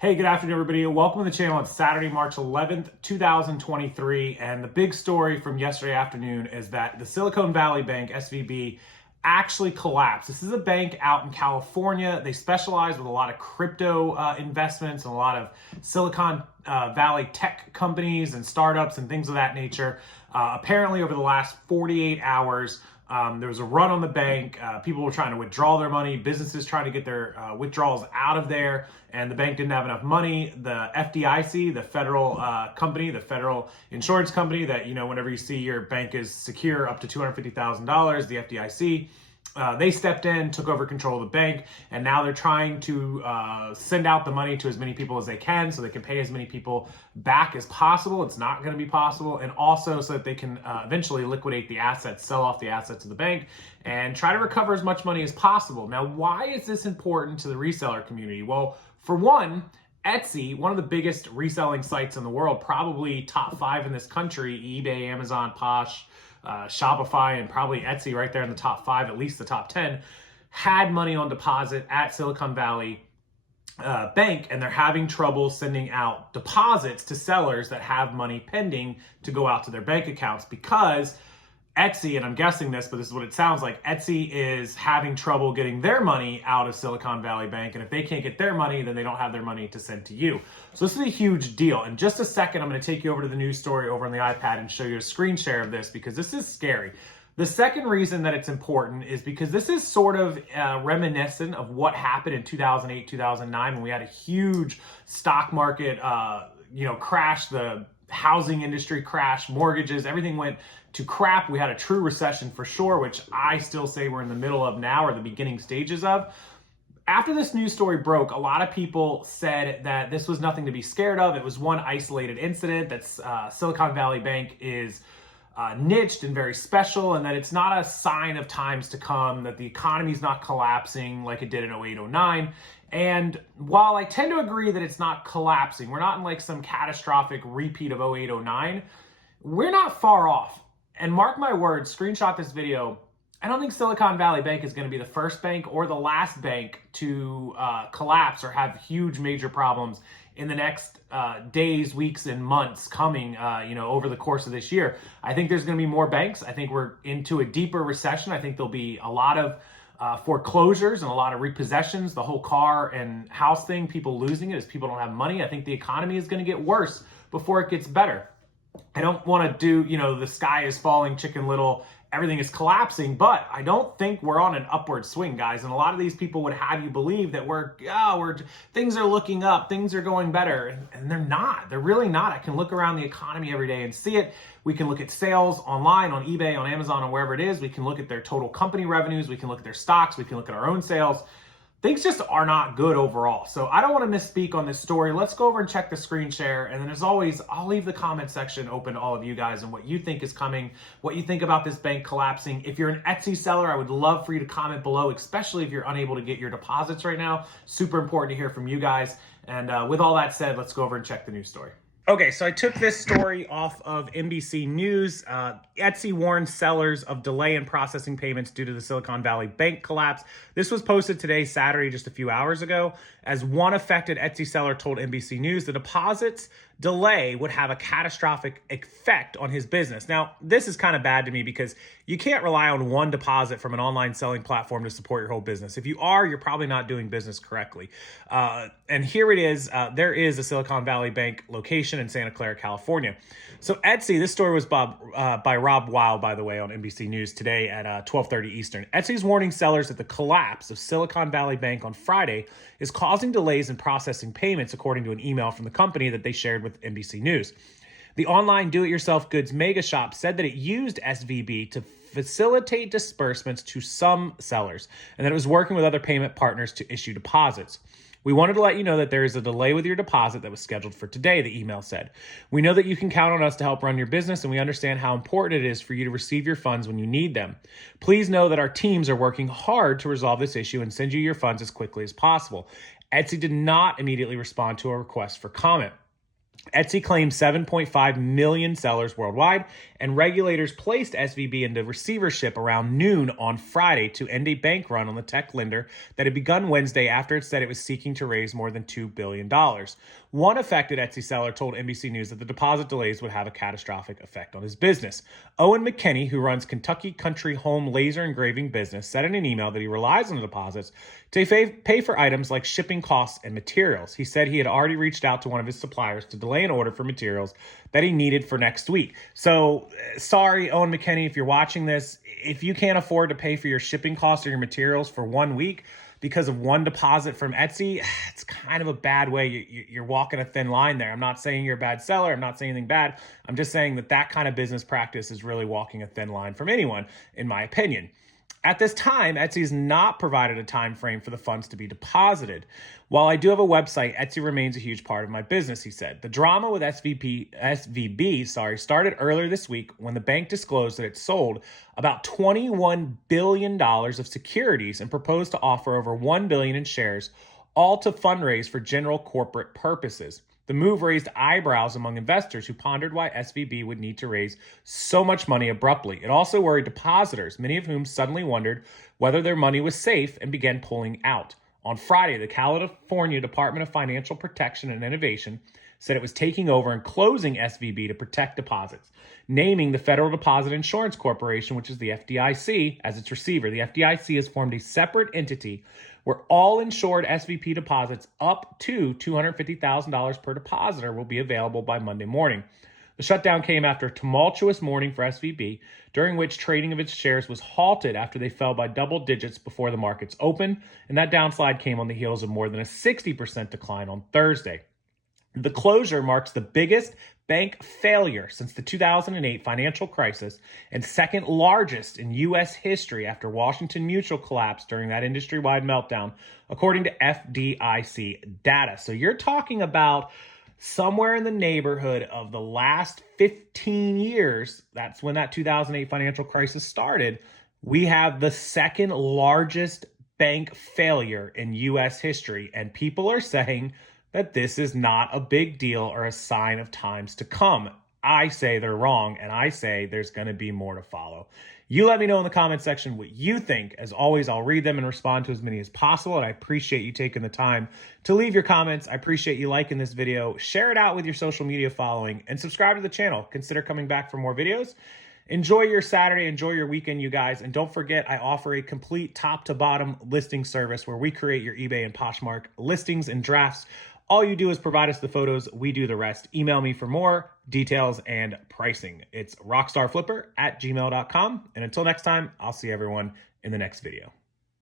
Hey, good afternoon, everybody. Welcome to the channel. It's Saturday, March 11th, 2023. And the big story from yesterday afternoon is that the Silicon Valley Bank, SVB, actually collapsed. This is a bank out in California. They specialize with a lot of crypto investments and a lot of Silicon Valley tech companies and startups and things of that nature. Apparently, over the last 48 hours, there was a run on the bank. People were trying to withdraw their money. Businesses trying to get their withdrawals out of there, and the bank didn't have enough money. The FDIC, the federal company, the federal insurance company that, you know, whenever you see your bank is secure up to $250,000, the FDIC, they stepped in, took over control of the bank, and now they're trying to send out the money to as many people as they can so they can pay as many people back as possible. It's not going to be possible. And also so that they can eventually liquidate the assets, sell off the assets of the bank, and try to recover as much money as possible. Now, why is this important to the reseller community? Well, for one, Etsy, one of the biggest reselling sites in the world, probably top 5 in this country, eBay, Amazon, Posh, Shopify, and probably Etsy right there in the top 5, at least the top 10, had money on deposit at Silicon Valley Bank, and they're having trouble sending out deposits to sellers that have money pending to go out to their bank accounts because Etsy, and I'm guessing this, but this is what it sounds like, Etsy is having trouble getting their money out of Silicon Valley Bank, and if they can't get their money, then they don't have their money to send to you. So this is a huge deal. In just a second, I'm going to take you over to the news story over on the iPad and show you a screen share of this because this is scary. The second reason that it's important is because this is sort of reminiscent of what happened in 2008, 2009 when we had a huge stock market crash, the housing industry crashed, mortgages, everything went to crap. We had a true recession for sure, which I still say we're in the middle of now, or the beginning stages of. After this news story broke, a lot of people said that this was nothing to be scared of. It was one isolated incident, that Silicon Valley Bank is niched and very special, and that it's not a sign of times to come, that the economy's not collapsing like it did in 08, 09. And while I tend to agree that it's not collapsing, we're not in like some catastrophic repeat of 08, 09, we're not far off. And mark my words, screenshot this video, I don't think Silicon Valley Bank is going to be the first bank or the last bank to collapse or have huge major problems in the next days, weeks, and months coming, over the course of this year. I think there's going to be more banks. I think we're into a deeper recession. I think there'll be a lot of foreclosures and a lot of repossessions, the whole car and house thing, people losing it as people don't have money. I think the economy is going to get worse before it gets better. I don't want to do, the sky is falling, Chicken Little, everything is collapsing, but I don't think we're on an upward swing, guys. And a lot of these people would have you believe that things are looking up, things are going better, and they're not. They're really not. I can look around the economy every day and see it. We can look at sales online, on eBay, on Amazon, or wherever it is. We can look at their total company revenues. We can look at their stocks. We can look at our own sales. Things just are not good overall. So I don't want to misspeak on this story. Let's go over and check the screen share. And then as always, I'll leave the comment section open to all of you guys and what you think is coming, what you think about this bank collapsing. If you're an Etsy seller, I would love for you to comment below, especially if you're unable to get your deposits right now. Super important to hear from you guys. And with all that said, let's go over and check the news story. Okay, so I took this story off of NBC News. Etsy warns sellers of delay in processing payments due to the Silicon Valley Bank collapse. This was posted today, Saturday, just a few hours ago. As one affected Etsy seller told NBC News, the deposits delay would have a catastrophic effect on his business. Now, this is kind of bad to me because you can't rely on one deposit from an online selling platform to support your whole business. If you are, you're probably not doing business correctly. And here it is. There is a Silicon Valley Bank location in Santa Clara, California. So Etsy, this story was by Rob Wild, by the way, on NBC News today at 12:30 Eastern. Etsy's warning sellers that the collapse of Silicon Valley Bank on Friday is causing delays in processing payments, according to an email from the company that they shared with NBC News. The online do-it-yourself goods mega shop said that it used SVB to facilitate disbursements to some sellers and that it was working with other payment partners to issue deposits. We wanted to let you know that there is a delay with your deposit that was scheduled for today, the email said. We know that you can count on us to help run your business, and we understand how important it is for you to receive your funds when you need them. Please know that our teams are working hard to resolve this issue and send you your funds as quickly as possible. Etsy did not immediately respond to a request for comment. Etsy claimed 7.5 million sellers worldwide, and regulators placed SVB into receivership around noon on Friday to end a bank run on the tech lender that had begun Wednesday after it said it was seeking to raise more than $2 billion. One affected Etsy seller told NBC News that the deposit delays would have a catastrophic effect on his business. Owen McKinney, who runs Kentucky Country Home laser engraving business, said in an email that he relies on the deposits to pay for items like shipping costs and materials. He said he had already reached out to one of his suppliers to delay an order for materials that he needed for next week. So sorry, Owen McKinney, if you're watching this, if you can't afford to pay for your shipping costs or your materials for 1 week because of one deposit from Etsy, it's kind of a bad way. You're walking a thin line there. I'm not saying you're a bad seller. I'm not saying anything bad. I'm just saying that kind of business practice is really walking a thin line from anyone, in my opinion. At this time, Etsy has not provided a time frame for the funds to be deposited. While I do have a website, Etsy remains a huge part of my business, he said. The drama with SVB started earlier this week when the bank disclosed that it sold about $21 billion of securities and proposed to offer over $1 billion in shares, all to fundraise for general corporate purposes. The move raised eyebrows among investors who pondered why SVB would need to raise so much money abruptly. It also worried depositors, many of whom suddenly wondered whether their money was safe and began pulling out. On Friday, the California Department of Financial Protection and Innovation said it was taking over and closing SVB to protect deposits, naming the Federal Deposit Insurance Corporation, which is the FDIC, as its receiver. The FDIC has formed a separate entity where all insured SVB deposits up to $250,000 per depositor will be available by Monday morning. The shutdown came after a tumultuous morning for SVB, during which trading of its shares was halted after they fell by double digits before the markets opened, and that downslide came on the heels of more than a 60% decline on Thursday. The closure marks the biggest bank failure since the 2008 financial crisis and second largest in U.S. history after Washington Mutual collapsed during that industry-wide meltdown, according to FDIC data. So you're talking about somewhere in the neighborhood of the last 15 years, that's when that 2008 financial crisis started, we have the second largest bank failure in U.S. history, and people are saying that this is not a big deal or a sign of times to come. I say they're wrong, and I say there's going to be more to follow. You let me know in the comment section what you think. As always, I'll read them and respond to as many as possible, and I appreciate you taking the time to leave your comments. I appreciate you liking this video. Share it out with your social media following, and subscribe to the channel. Consider coming back for more videos. Enjoy your Saturday, enjoy your weekend, you guys. And don't forget, I offer a complete top-to-bottom listing service where we create your eBay and Poshmark listings and drafts. All you do is provide us the photos, we do the rest. Email me for more details and pricing. It's rockstarflipper@gmail.com. And until next time, I'll see everyone in the next video.